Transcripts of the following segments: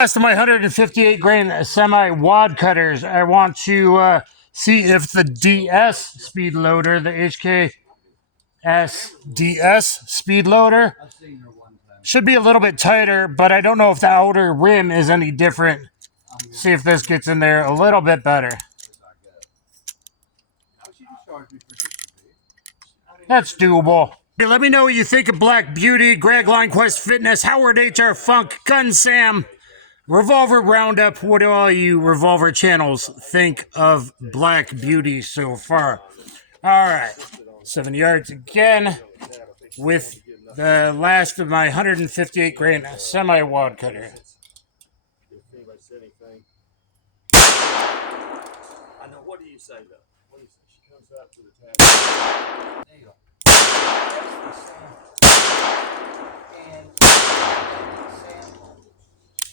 Last of my 158 grain semi wad cutters, I want to see if the DS speed loader, the HKS DS speed loader, should be a little bit tighter, but I don't know if the outer rim is any different. See if this gets in there a little bit better. That's doable. Let me know what you think of Black Beauty, Greg Lionquest Fitness, Howard Hrfunk, Gun Sam, Revolver Roundup. What do all you Revolver channels think of Black Beauty so far? All right, 7 yards again with the last of my 158 grain semi-wad cutter. I know. What do you say though? What do you say? She comes out to the tab. There you go.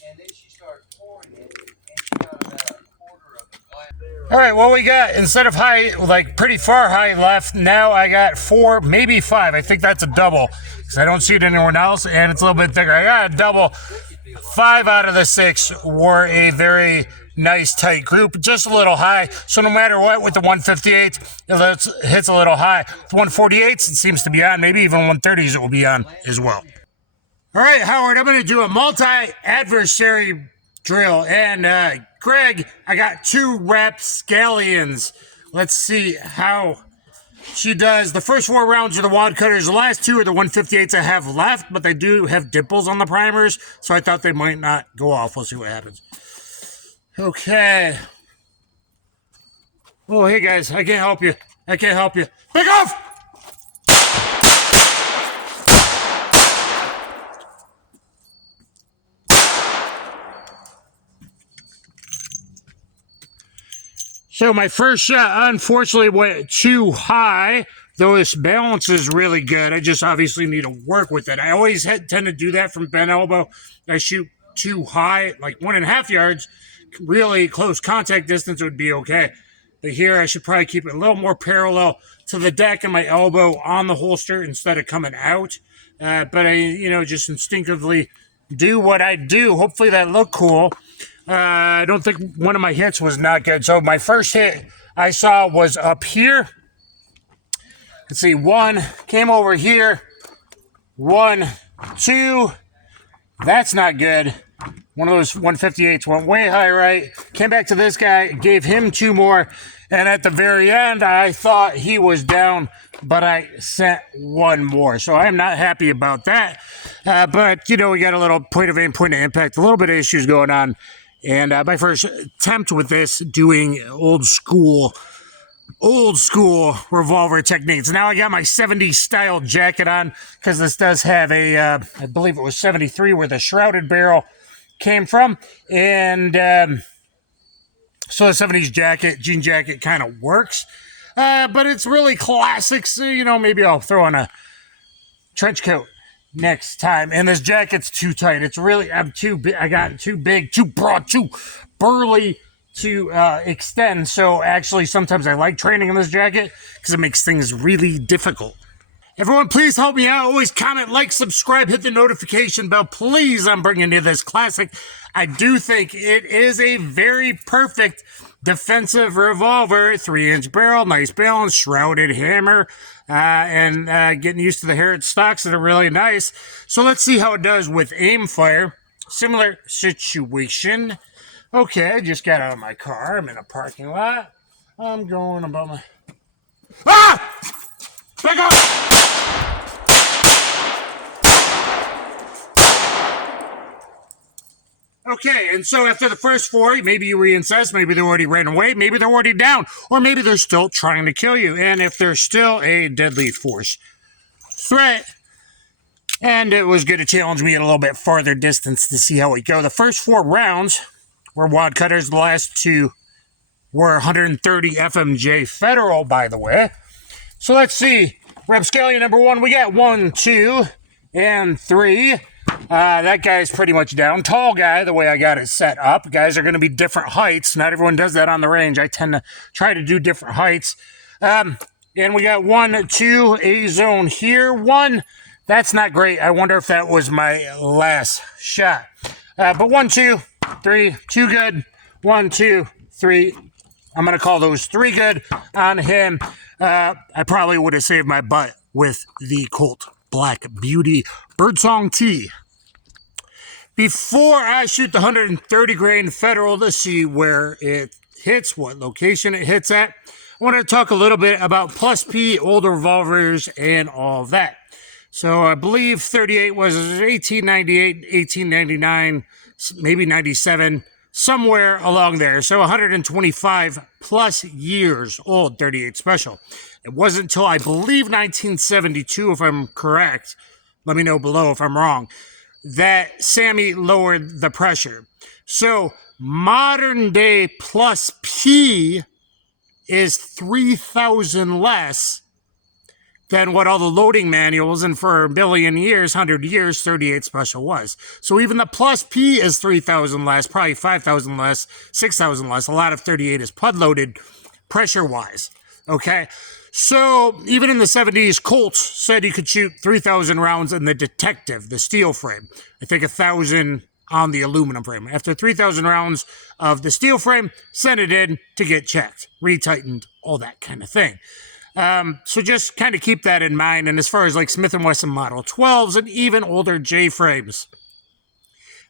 And then she started pouring it, and she got about a quarter of a glass. All right, what we got, instead of high, like pretty far high left, now I got 4, maybe 5. I think that's a double because I don't see it anywhere else, and it's a little bit thicker. I got a double. 5 out of the 6 were a very nice tight group, just a little high. So no matter what, with the 158, it hits a little high. The 148s, it seems to be on. Maybe even 130s it will be on as well. All right, Howard, I'm going to do a multi-adversary drill. And Greg, I got 2 rapscallions. Let's see how she does. The first 4 rounds are the wad cutters. The last 2 are the 158s I have left, but they do have dimples on the primers, so I thought they might not go off. We'll see what happens. Okay. Oh, hey guys, I can't help you. I can't help you. Back off! So my first shot, unfortunately, went too high, though this balance is really good. I just obviously need to work with it. I always tend to do that from bent elbow. I shoot too high, like 1.5 yards. Really close contact distance would be okay. But here I should probably keep it a little more parallel to the deck and my elbow on the holster instead of coming out. But I, just instinctively do what I do. Hopefully that looked cool. I don't think one of my hits was not good. So my first hit I saw was up here. Let's see, 1 came over here. 1, 2. That's not good. One of those 158s went way high right. Came back to this guy, gave him 2 more. And at the very end, I thought he was down, but I sent 1 more. So I'm not happy about that. But, we got a little point of aim, point of impact, a little bit of issues going on. And my first attempt with this, doing old school revolver techniques. Now I got my 70s style jacket on because this does have a, I believe it was 73 where the shrouded barrel came from. And so the 70s jacket, jean jacket kind of works. But it's really classic. So, maybe I'll throw on a trench coat next time. And this jacket's too tight. It's really, I got too big, too broad, too burly to extend. So actually sometimes I like training in this jacket because it makes things really difficult. Everyone, please help me out. Always comment, like, subscribe, hit the notification bell. Please, I'm bringing you this classic. I do think it is a very perfect defensive revolver. 3-inch barrel, nice balance, shrouded hammer, and getting used to the Harrod stocks that are really nice. So let's see how it does with aim fire. Similar situation. Okay, I just got out of my car. I'm in a parking lot. I'm going about my... Ah! Back up! Okay, and so after the first 4, maybe you reincest, maybe they already ran away, maybe they're already down, or maybe they're still trying to kill you. And if they're still a deadly force threat, and it was going to challenge me at a little bit farther distance to see how we go. The first 4 rounds were wad cutters. The last 2 were 130 FMJ Federal, by the way. So let's see. Rapscallion number 1, we got 1, 2, and 3. That guy's pretty much down. Tall guy, the way I got it set up. Guys are going to be different heights. Not everyone does that on the range. I tend to try to do different heights. And we got 1, 2, A zone here. 1, that's not great. I wonder if that was my last shot. But 1, 2, 3, 2 good. 1, 2, 3. I'm going to call those 3 good on him. I probably would have saved my butt with the Colt Black Beauty Birdsong T. Before I shoot the 130 grain Federal to see where it hits, what location it hits at, I want to talk a little bit about plus P, older revolvers, and all that. So I believe 38 was 1898, 1899, maybe 97, somewhere along there. So 125 plus years old, 38 Special. It wasn't until I believe 1972, if I'm correct, let me know below if I'm wrong, that Sammy lowered the pressure. So modern day plus P is 3,000 less than what all the loading manuals and for a billion years, 100 years, 38 Special was. So even the plus P is 3,000 less, probably 5,000 less, 6,000 less. A lot of 38 is PUD loaded pressure-wise, okay? So even in the 70s, Colt said you could shoot 3,000 rounds in the Detective, the steel frame. I think 1,000 on the aluminum frame. After 3,000 rounds of the steel frame, sent it in to get checked, retightened, all that kind of thing. So just kind of keep that in mind. And as far as like Smith & Wesson Model 12s and even older J-frames,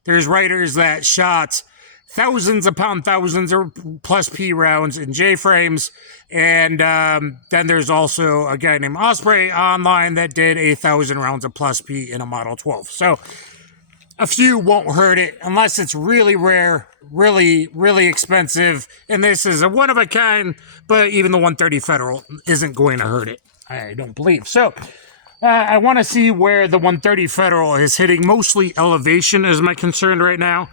there's writers that shot thousands upon thousands or plus P rounds in J-frames. And then there's also a guy named Osprey online that did 1,000 rounds of plus P in a Model 12. So a few won't hurt it unless it's really rare, really, really expensive. And this is a one of a kind, but even the 130 Federal isn't going to hurt it, I don't believe. So I want to see where the 130 Federal is hitting. Mostly elevation is my concern right now.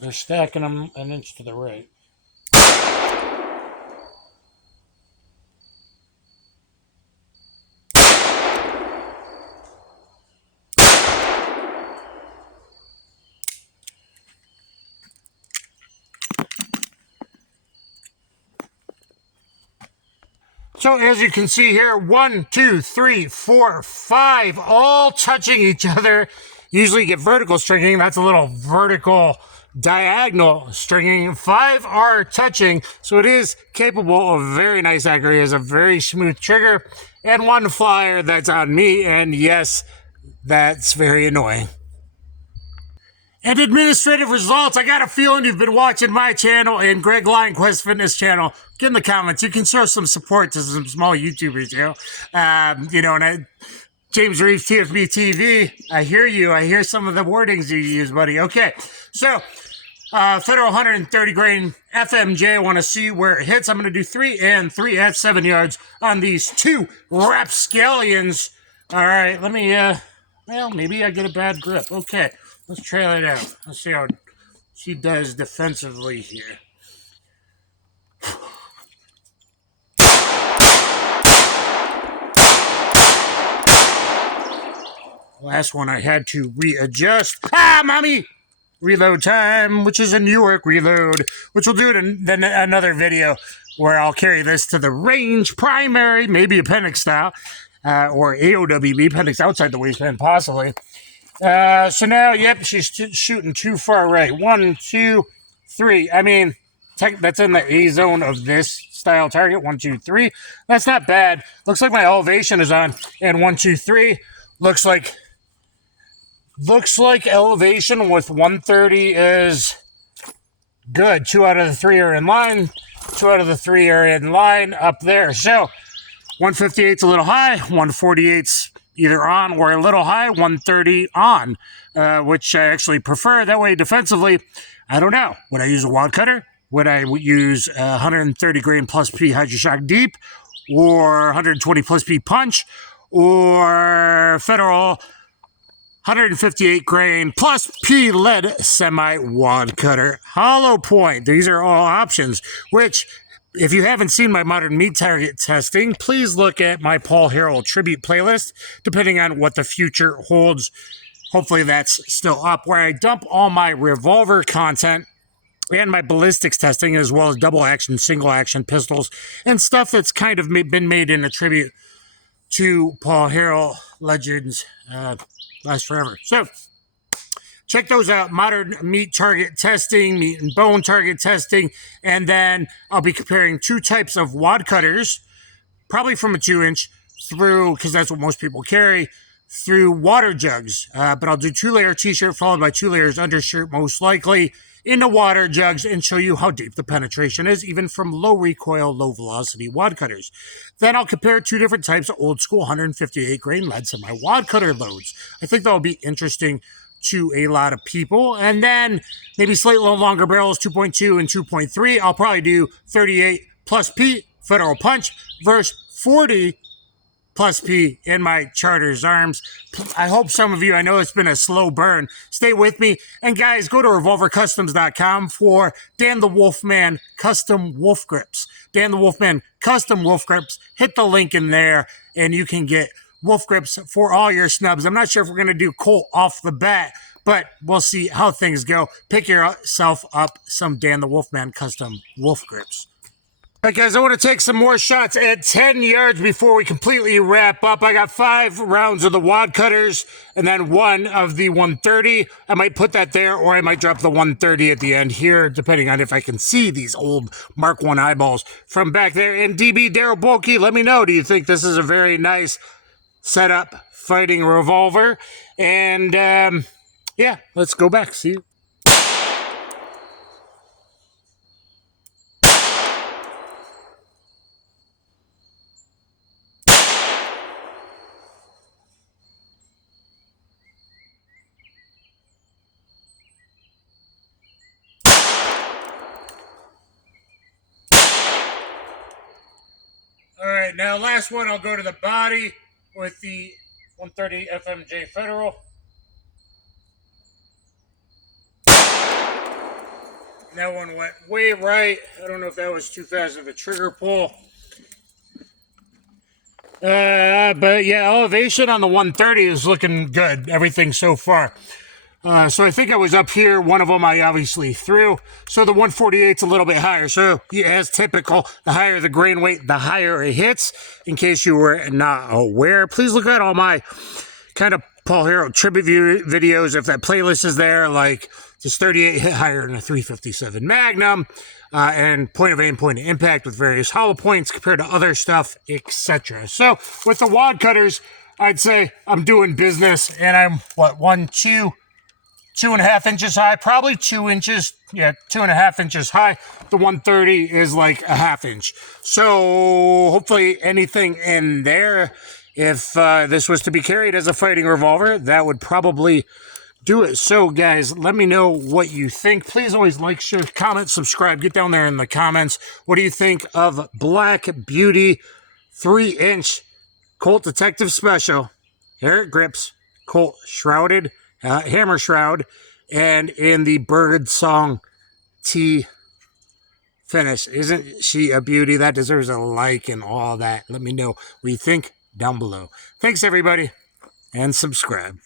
They're stacking them an inch to the right. So as you can see here, 1, 2, 3, 4, 5, all touching each other. Usually you get vertical stringing. That's a little vertical diagonal stringing. 5 are touching, so it is capable of very nice accuracy. It has a very smooth trigger. And 1 flyer that's on me, and yes, that's very annoying. And administrative results, I got a feeling you've been watching my channel and Greg Lionquest Fitness channel. Get in the comments. You can show some support to some small YouTubers, and James Reeves, TFB TV, I hear you. I hear some of the wordings you use, buddy. Okay, so Federal 130 grain FMJ. I want to see where it hits. I'm going to do 3 and 3 at 7 yards on these 2 rapscallions. All right, let me, well, maybe I get a bad grip. Okay. Let's try it out. Let's see how she does defensively here. Last one I had to readjust. Ah, mommy! Reload time, which is a Newark reload, which we'll do it in another video where I'll carry this to the range, primary, maybe appendix style, or AOWB, appendix outside the waistband, possibly. So now, yep, she's shooting too far right. 1, 2, 3. I mean, that's in the A zone of this style target. 1, 2, 3. That's not bad. Looks like my elevation is on. And 1, 2, 3. Looks like elevation with 130 is good. 2 out of the 3 are in line. 2 out of the 3 are in line up there. So 158's a little high. 148's either on or a little high. 130 on, which I actually prefer. That way, defensively, I don't know. Would I use a wad cutter? Would I use 130 grain plus P Hydroshock Deep, or 120 plus P Punch, or Federal 158 grain plus P lead semi wad cutter hollow point? These are all options, which, if you haven't seen my modern meat target testing, please look at my Paul Harrell tribute playlist, depending on what the future holds. Hopefully that's still up, where I dump all my revolver content and my ballistics testing, as well as double action, single action pistols, and stuff that's kind of been made in a tribute to Paul Harrell Legends Last Forever. So check those out. Modern meat target testing, meat and bone target testing, and then I'll be comparing two types of wad cutters, probably from a 2-inch through, because that's what most people carry, through water jugs. But I'll do 2-layer t-shirt followed by 2 layers undershirt, most likely into water jugs, and show you how deep the penetration is, even from low recoil, low velocity wad cutters. Then I'll compare 2 different types of old school 158 grain lead semi wad cutter loads. I think that'll be interesting to a lot of people. And then maybe slightly longer barrels, 2.2 and 2.3. I'll probably do 38 plus P Federal Punch versus 40 plus P in my Charter's Arms. I hope some of you, I know it's been a slow burn, stay with me. And guys, go to revolvercustoms.com for Dan the Wolfman Custom Wolf Grips. Dan the Wolfman Custom Wolf Grips. Hit the link in there and you can get wolf grips for all your snubs. I'm not sure if we're going to do Colt off the bat, but we'll see how things go. Pick yourself up some Dan the Wolfman Custom Wolf Grips. All right, guys, I want to take some more shots at 10 yards before we completely wrap up. I got 5 rounds of the wad cutters and then 1 of the 130. I might put that there, or I might drop the 130 at the end here, depending on if I can see these old Mark I eyeballs from back there. And DB Daryl Bulkey, let me know, do you think this is a very nice setup fighting revolver? And yeah, let's go back. See you. All right, now last one, I'll go to the body with the 130 FMJ Federal. And that one went way right. I don't know if that was too fast of a trigger pull. But yeah, elevation on the 130 is looking good. Everything so far. So I think I was up here. One of them I obviously threw. So the 148's a little bit higher. So as typical, the higher the grain weight, the higher it hits. In case you were not aware, please look at all my kind of Paul Harrell tribute videos. If that playlist is there, like this 38 hit higher than a 357 Magnum, and point of aim, point of impact with various hollow points compared to other stuff, etc. So with the wad cutters, I'd say I'm doing business, and I'm what 2.5 inches high, probably 2 inches, 2.5 inches high. The 130 is like a ½ inch. So hopefully anything in there, if this was to be carried as a fighting revolver, that would probably do it. So guys, let me know what you think. Please always like, share, comment, subscribe. Get down there in the comments. What do you think of Black Beauty 3-inch Colt Detective Special? Here it grips. Colt shrouded. Hammer shroud, and in the Birdsong T finish. Isn't she a beauty? That deserves a like and all that. Let me know what you think down below. Thanks, everybody, and subscribe.